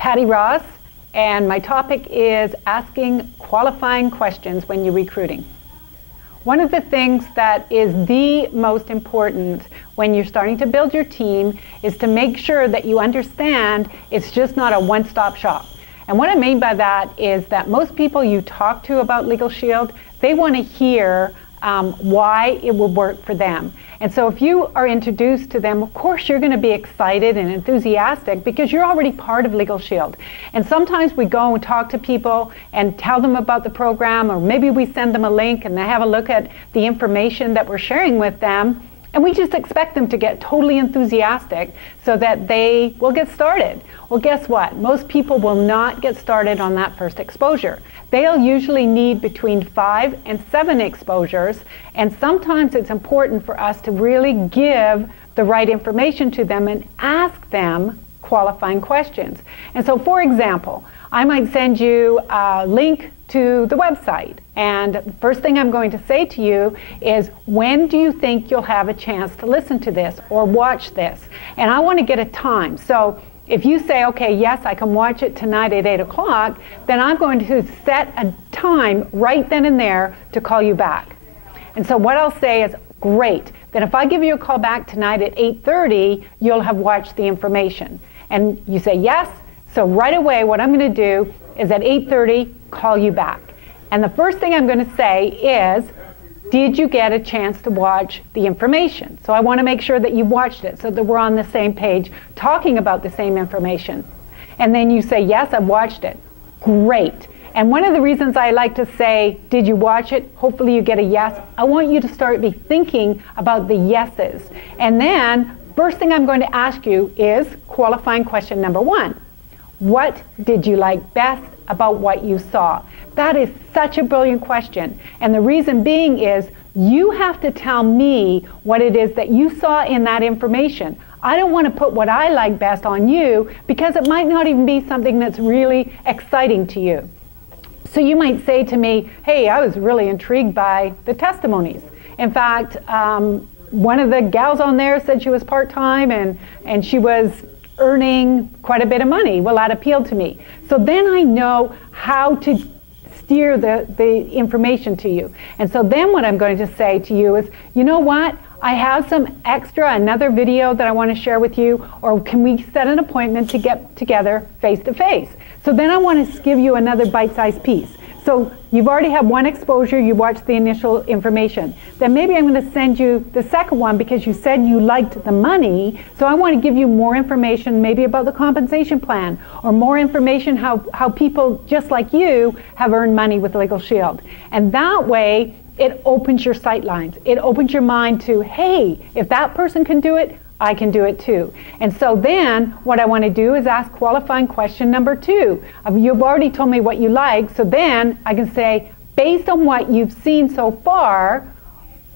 Patti Ross, and my topic is asking qualifying questions when you're recruiting. One of the things that is the most important when you're starting to build your team is to make sure that you understand it's just not a one-stop shop. And what I mean by that is that most people you talk to about Legal Shield, they want to hear why it will work for them. And so if you are introduced to them, of course you're going to be excited and enthusiastic because you're already part of Legal Shield. And sometimes we go and talk to people and tell them about the program, or maybe we send them a link and they have a look at the information that we're sharing with them, and we just expect them to get totally enthusiastic so that they will get started. Well, guess what? Most people will not get started on that first exposure. They'll usually need between 5 and 7 exposures, and sometimes it's important for us to really give the right information to them and ask them qualifying questions. And so, for example, I might send you a link to the website, and the first thing I'm going to say to you is, when do you think you'll have a chance to listen to this or watch this? And I want to get a time. So if you say, okay, yes, I can watch it tonight at 8 o'clock, then I'm going to set a time right then and there to call you back. And so what I'll say is, great, then if I give you a call back tonight at 8:30, you'll have watched the information. And you say yes, so right away what I'm going to do is at 8:30 call you back. And the first thing I'm going to say is, did you get a chance to watch the information? So I want to make sure that you watched it so that we're on the same page talking about the same information. And then you say, yes, I watched it. Great. And one of the reasons I like to say, did you watch it? Hopefully you get a yes. I want you to start be thinking about the yeses. And then first thing I'm going to ask you is qualifying question number 1. What did you like best about what you saw? That is such a brilliant question. And the reason being is you have to tell me what it is that you saw in that information. I don't want to put what I like best on you because it might not even be something that's really exciting to you. So you might say to me, hey, I was really intrigued by the testimonies. In fact, one of the gals on there said she was part-time and she was earning quite a bit of money. Well, that appealed to me. So then I know how to steer the information to you. And so then what I'm going to say to you is, you know what? I have some extra, another video that I want to share with you, or can we set an appointment to get together face-to-face? So then I want to give you another bite-sized piece. So you've already had one exposure, you watched the initial information. Then maybe I'm going to send you the second one because you said you liked the money. So I want to give you more information maybe about the compensation plan, or more information how people just like you have earned money with Legal Shield. And that way it opens your sight lines. It opens your mind to, hey, if that person can do it, I can do it too. And so then what I want to do is ask qualifying question number 2. You've already told me what you like, so then I can say, based on what you've seen so far,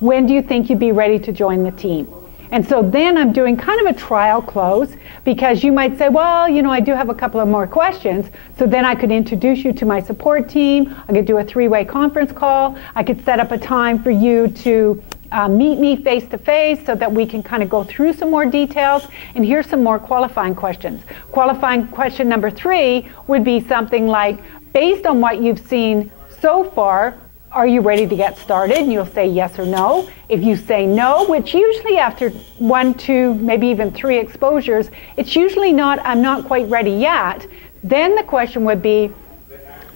when do you think you'd be ready to join the team? And so then I'm doing kind of a trial close, because you might say, well, you know, I do have a couple of more questions. So then I could introduce you to my support team. I could do a 3-way conference call. I could set up a time for you to meet me face-to-face so that we can kind of go through some more details. And here's some more qualifying questions. Qualifying question number 3 would be something like, based on what you've seen so far, are you ready to get started? And you'll say yes or no. If you say no, which usually after 1, 2, maybe even 3 exposures, it's usually not, I'm not quite ready yet, then the question would be,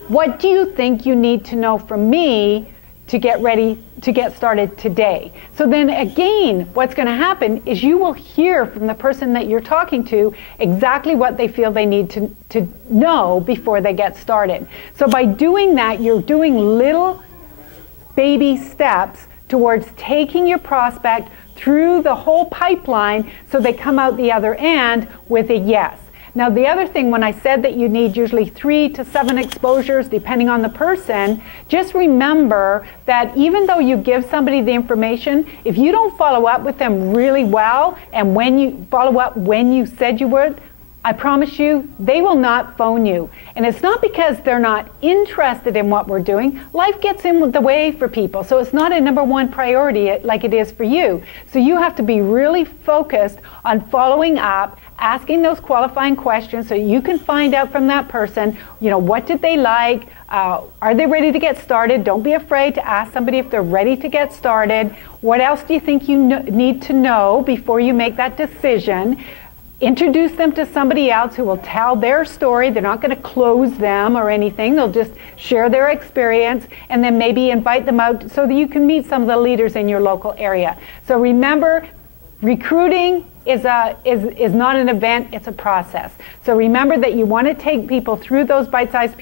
what do you think you need to know from me to get ready to get started today? So then again, what's going to happen is you will hear from the person that you're talking to exactly what they feel they need to know before they get started. So by doing that, you're doing little baby steps towards taking your prospect through the whole pipeline so they come out the other end with a yes. Now, the other thing, when I said that you need usually 3 to 7 exposures, depending on the person, just remember that even though you give somebody the information, if you don't follow up with them really well, and when you follow up when you said you would, I promise you, they will not phone you. And it's not because they're not interested in what we're doing. Life gets in the way for people, so it's not a #1 priority like it is for you. So you have to be really focused on following up, asking those qualifying questions so you can find out from that person, what did they like? Are they ready to get started? Don't be afraid to ask somebody if they're ready to get started. What else do you think you need to know before you make that decision? Introduce them to somebody else who will tell their story. They're not going to close them or anything. They'll just share their experience, and then maybe invite them out so that you can meet some of the leaders in your local area. So remember, recruiting is not an event, it's a process. So remember that you want to take people through those bite-sized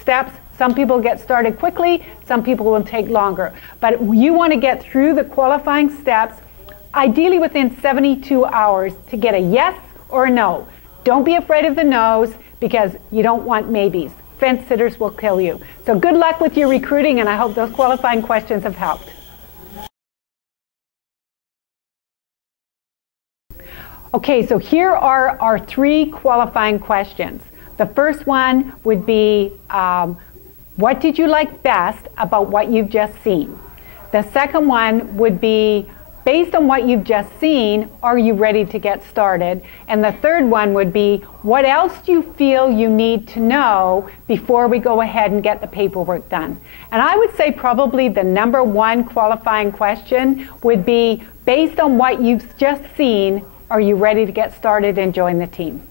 steps. Some people get started quickly, some people will take longer. But you want to get through the qualifying steps, ideally within 72 hours, to get a yes or a no. Don't be afraid of the no's, because you don't want maybes. Fence sitters will kill you. So good luck with your recruiting, and I hope those qualifying questions have helped. Okay, so here are our 3 qualifying questions. The first one would be, what did you like best about what you've just seen? The second one would be, based on what you've just seen, are you ready to get started? And the third one would be, what else do you feel you need to know before we go ahead and get the paperwork done? And I would say probably the number 1 qualifying question would be, based on what you've just seen, are you ready to get started and join the team?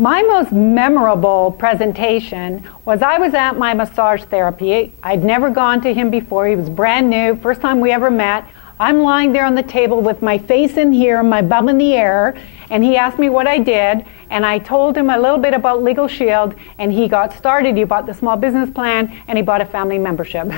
My most memorable presentation was I was at my massage therapy. I'd never gone to him before. He was brand new, first time we ever met. I'm lying there on the table with my face in here, my bum in the air, and he asked me what I did, and I told him a little bit about Legal Shield, and he got started. He bought the small business plan, and he bought a family membership.